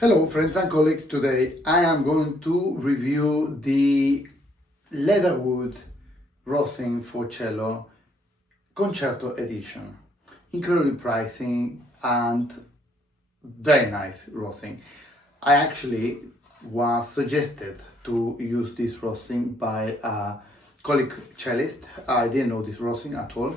Hello friends and colleagues, today I am going to review the Leatherwood Rosin for cello Concerto edition. Incredibly pricing and very nice rosin. I actually was suggested to use this rosin by a colleague cellist. I didn't know this rosin at all.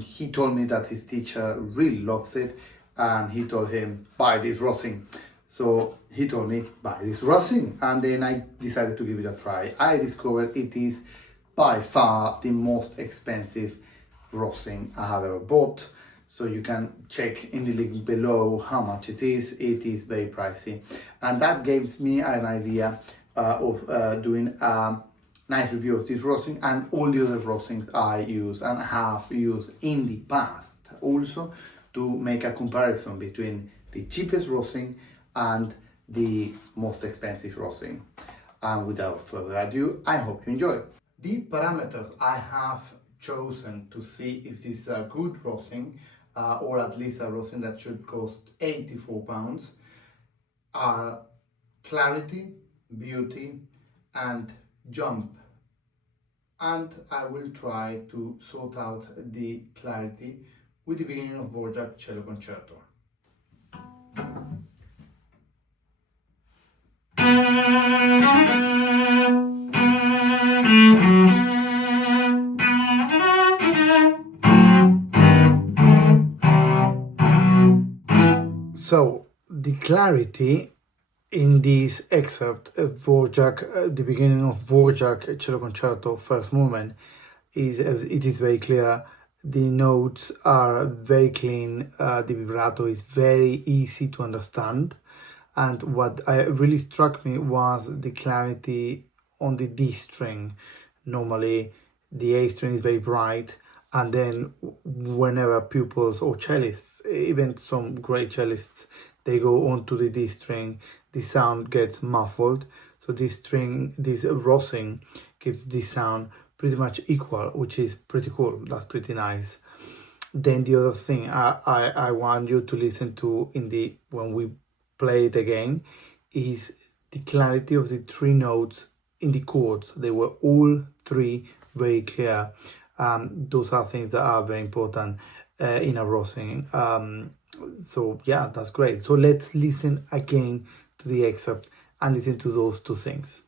He told me that his teacher really loves it and he told him, buy this rosin. So he told me, buy this rosin, and then I decided to give it a try. I discovered it is by far the most expensive rosin I have ever bought. So you can check in the link below how much it is. It is very pricey. And that gives me an idea of doing a nice review of this rosin and all the other rosins I use and have used in the past. Also to make a comparison between the cheapest rosin and the most expensive rosin. And without further ado, I hope you enjoy. The parameters I have chosen to see if this is a good rosin, or at least a rosin that should cost £84, are clarity, beauty, and jump. And I will try to sort out the clarity with the beginning of Dvorak Cello Concerto. So the clarity in this excerpt of Dvorak, the beginning of Dvorak Cello Concerto, first movement, it is very clear. The notes are very clean. The vibrato is very easy to understand. And what really struck me was the clarity on the D string. Normally, the A string is very bright, and then whenever pupils or cellists, even some great cellists, they go onto the D string, the sound gets muffled. So this rosin keeps the sound pretty much equal, which is pretty cool. That's pretty nice. Then the other thing I want you to listen to when we play it again is the clarity of the three notes in the chords. They were all three very clear. Those are things that are very important in a rosin. So yeah, that's great. So let's listen again to the excerpt and listen to those two things.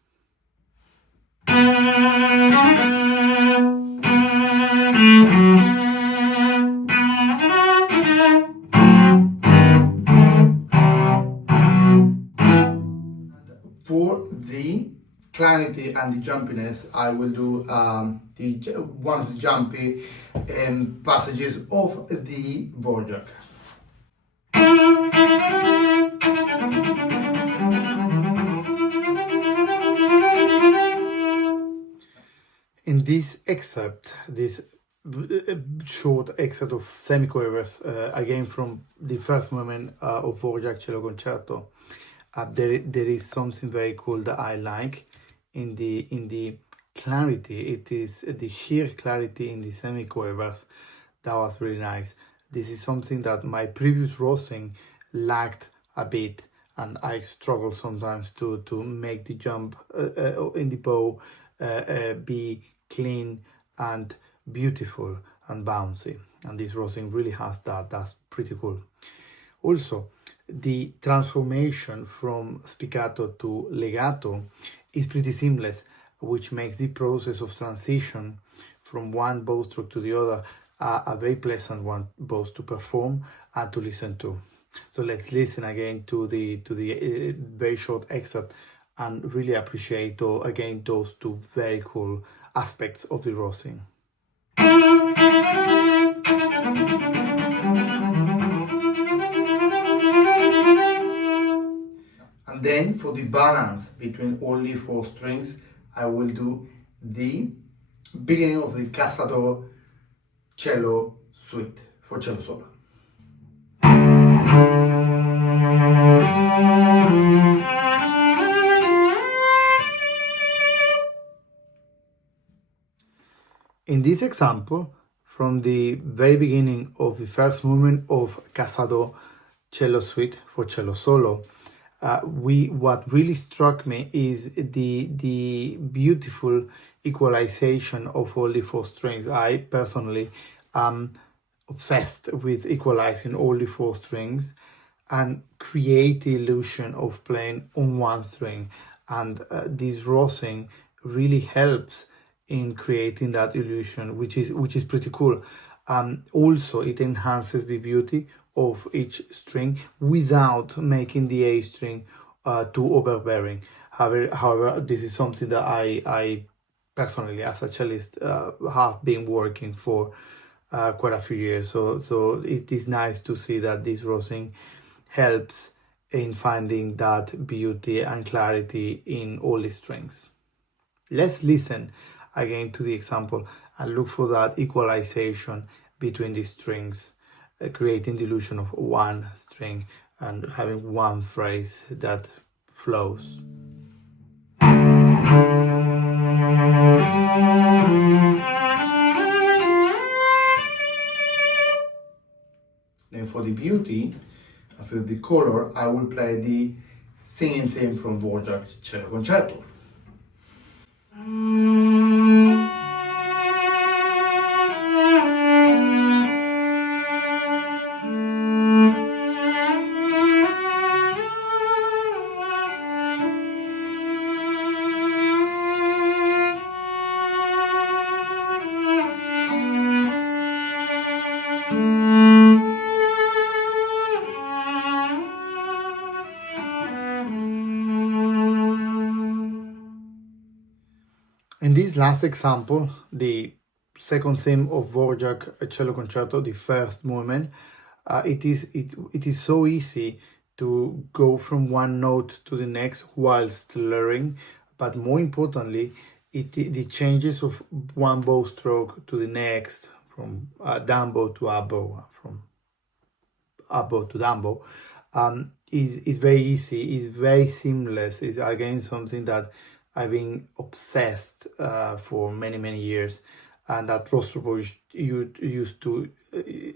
For the clarity and the jumpiness, I will do one of the jumpy passages of the Dvorak. In this excerpt, this short excerpt of semiquavers, again from the first movement of Dvorak Cello Concerto, there is something very cool that I like in the clarity. It is the sheer clarity in the semiquavers that was really nice. This is something that my previous rosin lacked a bit, and I struggle sometimes to make the jump in the bow be clean and beautiful and bouncy, and this rosin really has that. That's pretty cool. Also, the transformation from spiccato to legato is pretty seamless, which makes the process of transition from one bow stroke to the other a very pleasant one, both to perform and to listen to. So let's listen again to the very short excerpt and really appreciate again those two very cool aspects of the rosin. And then for the balance between only four strings, I will do the beginning of the Concerto cello suite for cello solo. In this example, from the very beginning of the first movement of Concerto cello suite for cello solo, what really struck me is the beautiful equalization of all the four strings. I personally am obsessed with equalizing all the four strings and create the illusion of playing on one string. And this rosin really helps in creating that illusion, which is pretty cool. Also, it enhances the beauty of each string without making the A string too overbearing. However, this is something that I personally, as a cellist, have been working for quite a few years. So it is nice to see that this rosin helps in finding that beauty and clarity in all the strings. Let's listen again to the example and look for that equalization between the strings, creating the illusion of one string and having one phrase that flows. Then for the beauty, for the color, I will play the singing theme from Dvorak's Cello Concerto. In this last example, the second theme of Dvorak Cello Concerto, the first movement, it is so easy to go from one note to the next whilst learning, but more importantly, the changes of one bow stroke to the next, from down bow to up bow, from up bow to down bow, is very easy, is very seamless, is again something that I've been obsessed for many years, and that Rostropovich used to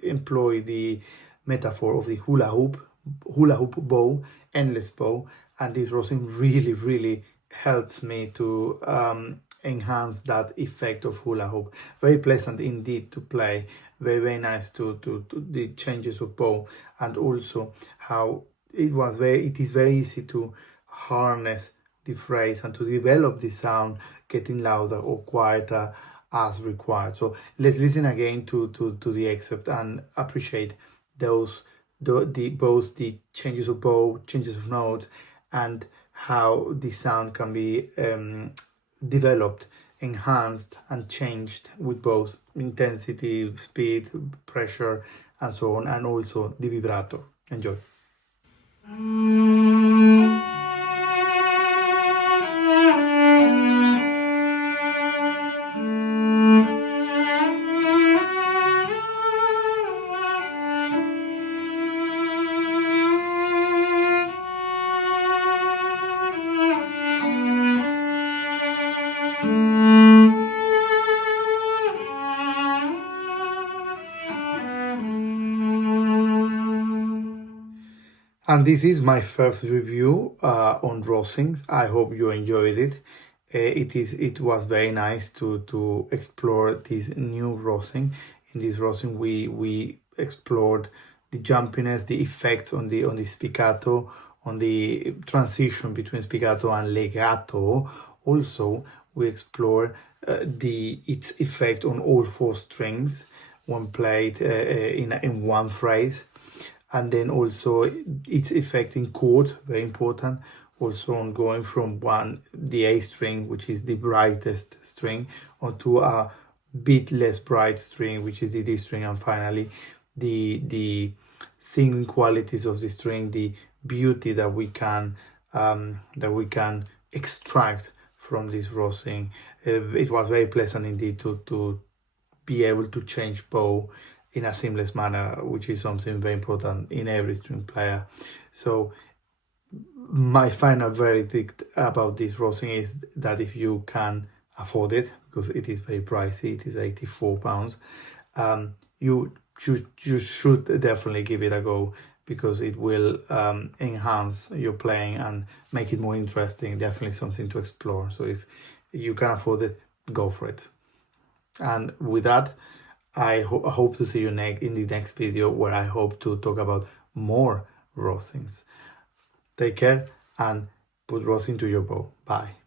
employ the metaphor of the hula hoop bow, endless bow, and this rosin really helps me to enhance that effect of hula hoop. Very pleasant indeed to play, very nice to the changes of bow, and also how it is very easy to harness the phrase and to develop the sound, getting louder or quieter as required. So let's listen again to the excerpt and appreciate those both the changes of bow, changes of notes, and how the sound can be developed, enhanced, and changed with both intensity, speed, pressure, and so on, and also the vibrato. Enjoy. And this is my first review on rosins. I hope you enjoyed it. It was very nice to explore this new rosin. In this rosin, we explored the jumpiness, the effects on the spiccato, on the transition between spiccato and legato. Also, we explore its effect on all four strings when played in one phrase. And then also its effect in chord, very important, also on going from the A string, which is the brightest string, onto a bit less bright string, which is the D string, and finally the singing qualities of the string, the beauty that we can extract from this rosin. It was very pleasant indeed to be able to change bow in a seamless manner, which is something very important in every string player. So my final verdict about this rosin is that if you can afford it, because it is very pricey, it is £84, you should definitely give it a go. because it will enhance your playing and make it more interesting. Definitely something to explore. So if you can afford it, go for it. And with that, I hope to see you in the next video, where I hope to talk about more rosins. Take care and put rosin to your bow. Bye.